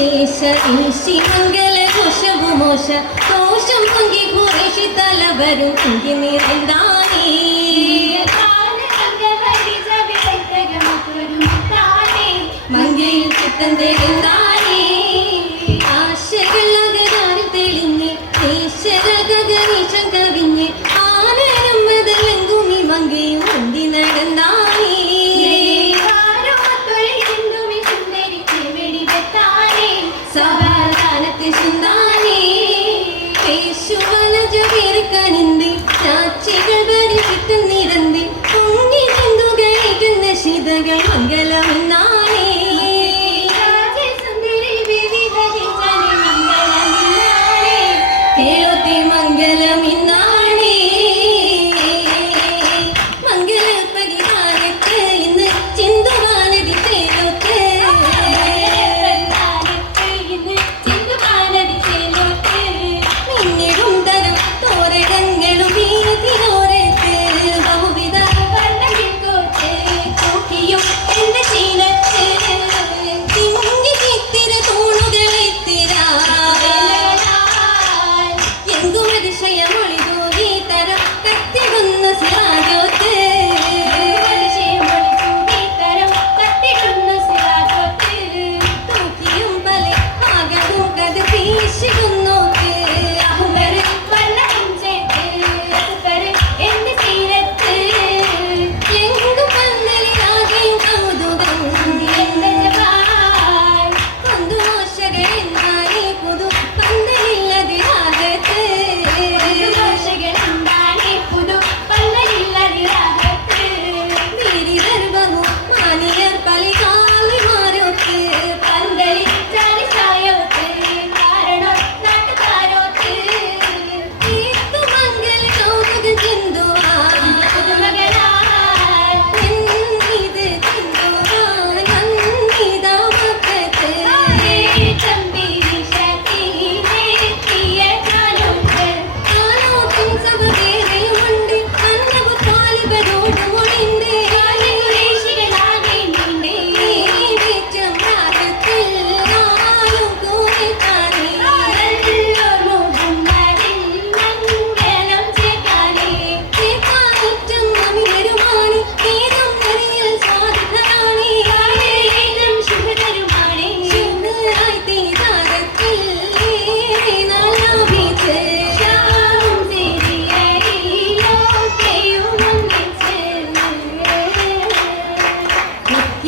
ശേഷ ഈശി മംഗള ഘോഷഭുമോഷ ദോഷം പൊങ്കി ഘോഷി തല വരും പൊങ്കി നിറന്താ 의견은 이게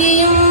E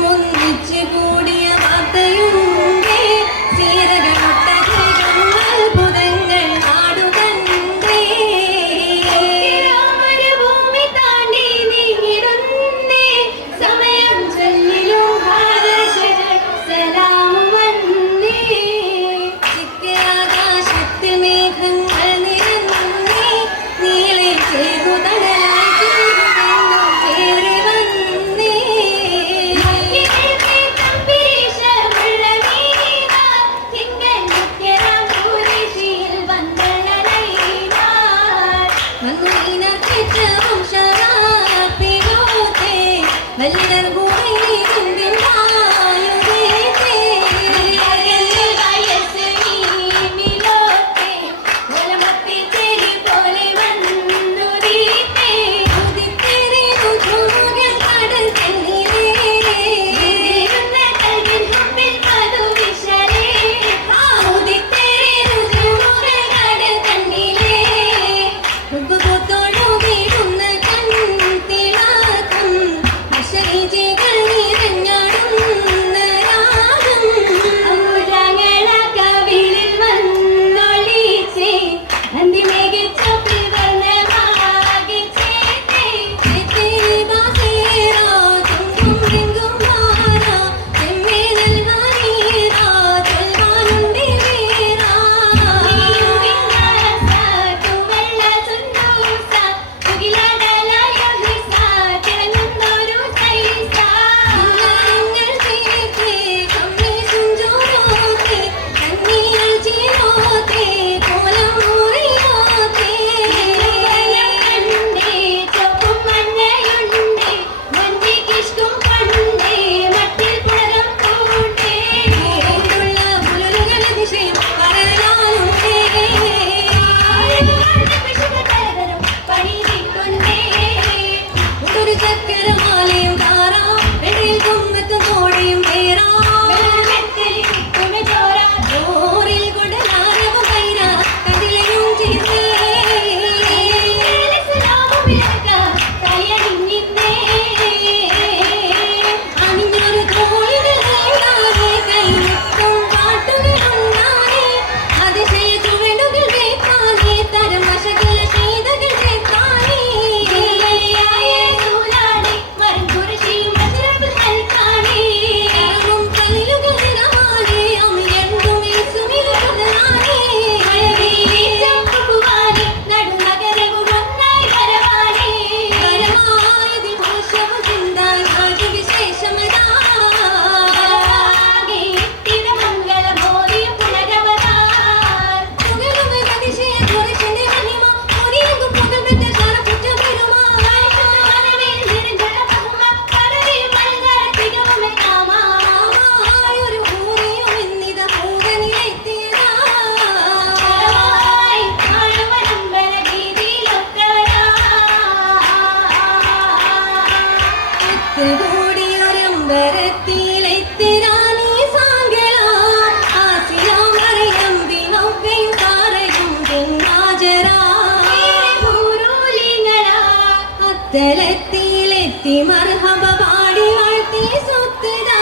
തലത്തിലെത്തി മർഹബ പാടി വാഴ്ത്തി സ്വത്തുതാ.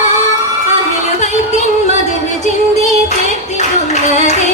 അഖില വൈദ്യൻ മതിന് ചിന്തി ചേർത്തിരുന്നതേ